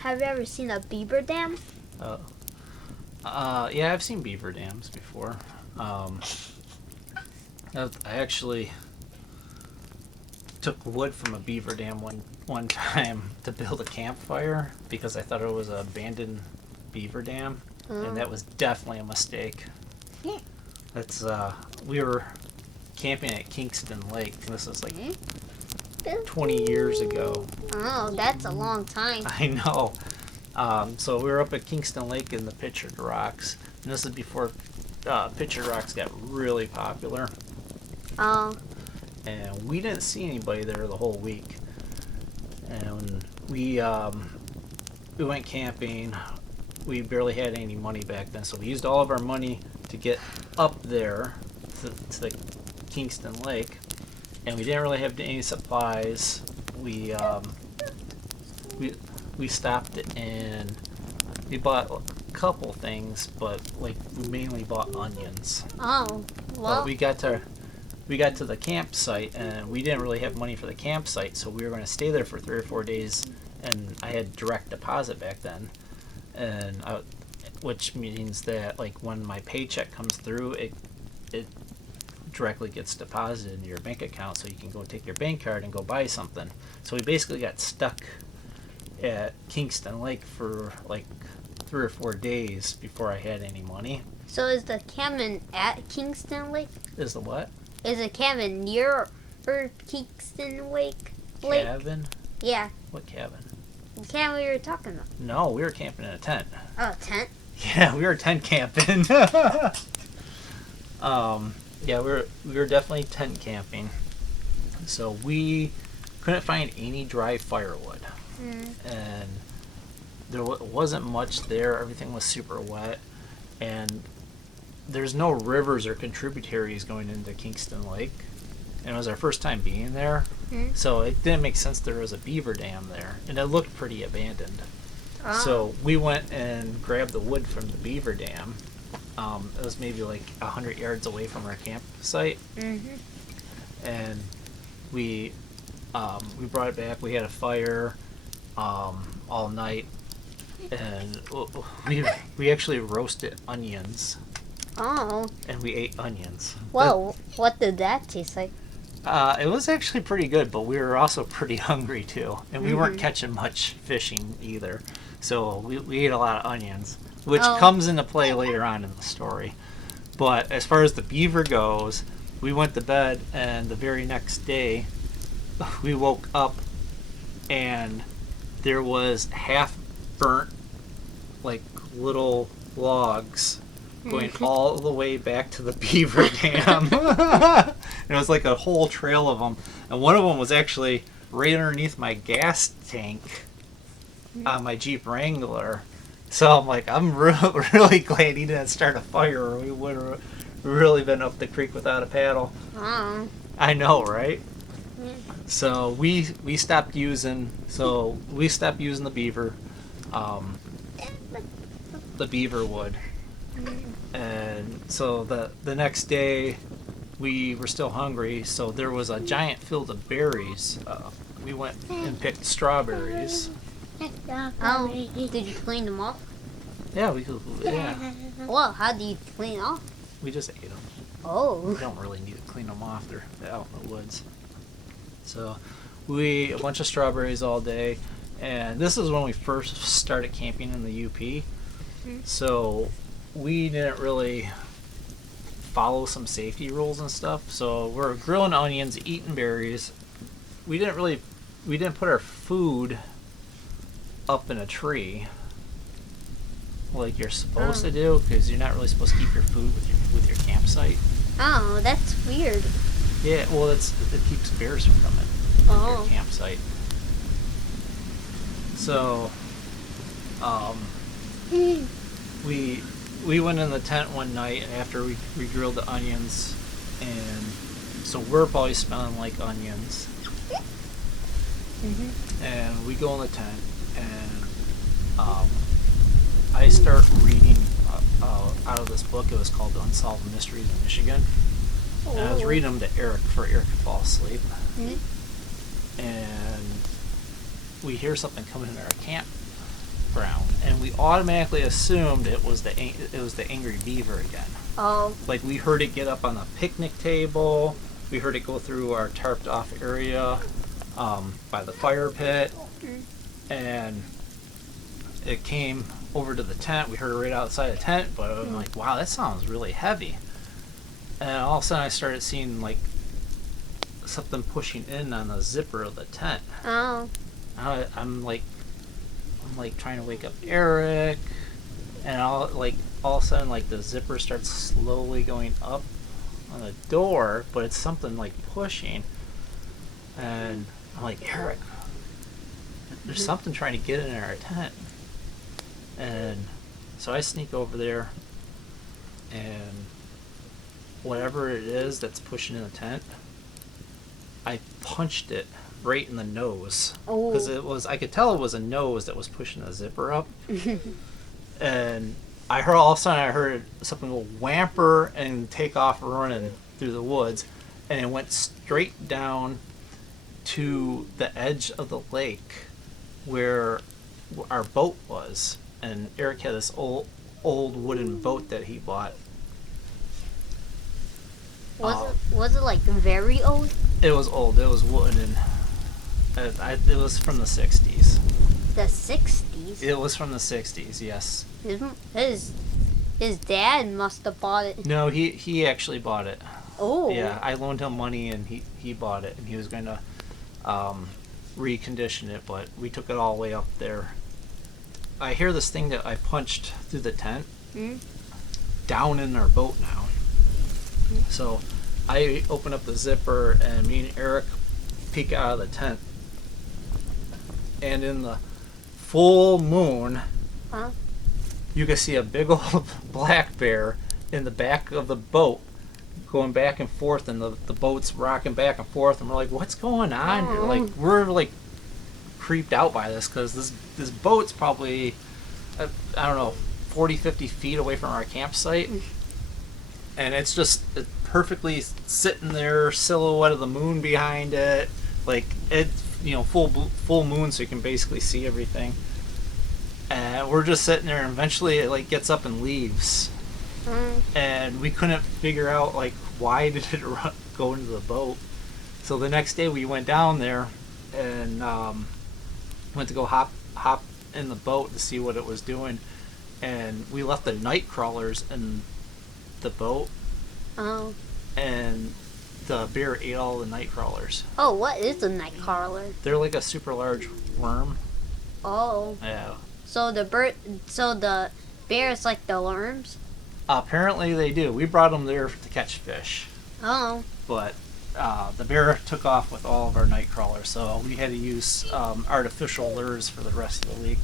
Have you ever seen a beaver dam? Yeah, I've seen beaver dams before. I actually took wood from a beaver dam one time to build a campfire because I thought it was an abandoned beaver dam, and that was definitely a mistake. That's we were camping at Kingston Lake. This is like 20 years ago. Oh, that's a long time. I know. So we were up at Kingston Lake in the Pictured Rocks, and this is before Pictured Rocks got really popular. Oh. And we didn't see anybody there the whole week. And we went camping. We barely had any money back then, so we used all of our money to get up there to the Kingston Lake, and we didn't really have any supplies. We stopped and we bought a couple things, but like we mainly bought onions. Oh. Well. But we got to the campsite, and we didn't really have money for the campsite, so we were going to stay there for 3 or 4 days, and I had direct deposit back then, and which means that like when my paycheck comes through, it directly gets deposited into your bank account, so you can go take your bank card and go buy something. So we basically got stuck at Kingston Lake for like 3 or 4 days before I had any money. So is the cabin at Kingston Lake? Is the what? Is a cabin near Kingston Lake? Cabin? Yeah. What cabin? The cabin we were talking about. No, we were camping in a tent. Oh, tent? Yeah, we were tent camping. Yeah, we were definitely tent camping. So we couldn't find any dry firewood, and there wasn't much there. Everything was super wet, and there's no rivers or contributaries going into Kingston Lake. And it was our first time being there, so it didn't make sense there was a beaver dam there, and it looked pretty abandoned. Oh. So we went and grabbed the wood from the beaver dam. It was maybe like 100 yards away from our campsite, and we brought it back. We had a fire all night, and we actually roasted onions. Oh. And we ate onions. Well, what did that taste like? It was actually pretty good, but we were also pretty hungry too, and we weren't catching much fishing either. So we ate a lot of onions, which comes into play later on in the story. But as far as the beaver goes, we went to bed, and the very next day, we woke up, and there was half burnt, like little logs going all the way back to the beaver dam. It was like a whole trail of them, and one of them was actually right underneath my gas tank on my Jeep Wrangler. So I'm like, I'm really glad he didn't start a fire, or we would have really been up the creek without a paddle. Oh. I know, right? So we stopped using the beaver wood. And so the next day, we were still hungry, so there was a giant field of berries. We went and picked strawberries. Oh, did you clean them off? Yeah, yeah. Well, how do you clean off? We just ate them. Oh. We don't really need to clean them off. They're out in the woods. So we ate a bunch of strawberries all day, and this is when we first started camping in the UP. So we didn't really follow some safety rules and stuff. So we're grilling onions, eating berries. We didn't put our food up in a tree like you're supposed to do, because you're not really supposed to keep your food with your campsite. Oh, that's weird. Yeah, well, it keeps bears from coming to your campsite. So, we went in the tent one night, and after we grilled the onions, and so we're probably smelling like onions. And we go in the tent, and I start reading out of this book. It was called The Unsolved Mysteries of Michigan. And I was reading them to Eric for Eric to fall asleep. And we hear something coming in our campground, and we automatically assumed it was the angry beaver again. Oh. Like we heard it get up on the picnic table. We heard it go through our tarped off area by the fire pit, and it came over to the tent. We heard it right outside the tent, but I'm like, wow, that sounds really heavy. And all of a sudden I started seeing like something pushing in on the zipper of the tent. Oh. I'm like trying to wake up Eric, and all of a sudden like the zipper starts slowly going up on the door, but it's something like pushing, and I'm like, Eric, there's something trying to get in our tent. And so I sneak over there, and whatever it is that's pushing in the tent, I punched it right in the nose. Because I could tell it was a nose that was pushing the zipper up. And all of a sudden I heard something go whamper and take off running through the woods, and it went straight down to the edge of the lake where our boat was. And Eric had this old wooden boat that he bought. Was it like very old? It was old. It was wooden. It was from the 60s. The 60s? It was from the 60s, yes. His dad must have bought it. No, he actually bought it. Oh. Yeah, I loaned him money and he bought it, and he was going to recondition it, but we took it all the way up there. I hear this thing that I punched through the tent down in our boat now. So I open up the zipper, and me and Eric peek out of the tent, and in the full moon, you can see a big old black bear in the back of the boat going back and forth, and the boat's rocking back and forth, and we're like, what's going on here? Like, we're like creeped out by this, because this boat's probably, I don't know, 40, 50 feet away from our campsite. And it's just perfectly sitting there, silhouette of the moon behind it. Like, it's, full moon, so you can basically see everything. And we're just sitting there, and eventually it like gets up and leaves. And we couldn't figure out like why did it go into the boat. So the next day we went down there and went to go hop in the boat to see what it was doing, and we left the night crawlers in the boat. Oh. And the bear ate all the night crawlers. Oh, what is a night crawler? They're like a super large worm. Oh. Yeah. So the bear is like the worms? Apparently they do. We brought them there to catch fish. Oh. But the bear took off with all of our night crawlers, so we had to use artificial lures for the rest of the week.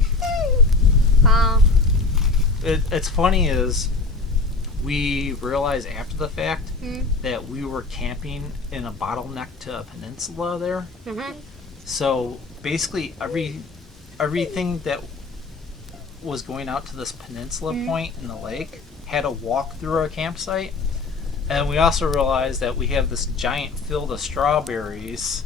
It's funny is we realized after the fact that we were camping in a bottleneck to a peninsula there. So basically everything that was going out to this peninsula point in the lake had to walk through our campsite. And we also realized that we have this giant field of strawberries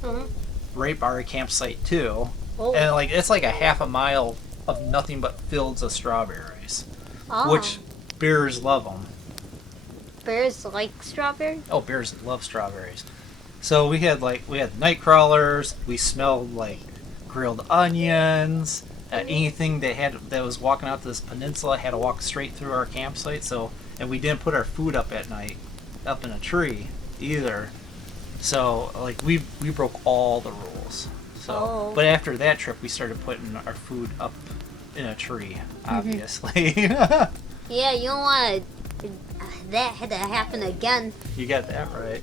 right by our campsite too. And like it's like a half a mile of nothing but fields of strawberries, which bears love them. Bears like strawberries? Oh, bears love strawberries. So we had night crawlers. We smelled like grilled onions. Anything that was walking out to this peninsula had to walk straight through our campsite. And we didn't put our food up at night, up in a tree either. So like we broke all the rules. So, but after that trip, we started putting our food up in a tree, obviously. Yeah, you don't want that to happen again. You got that right.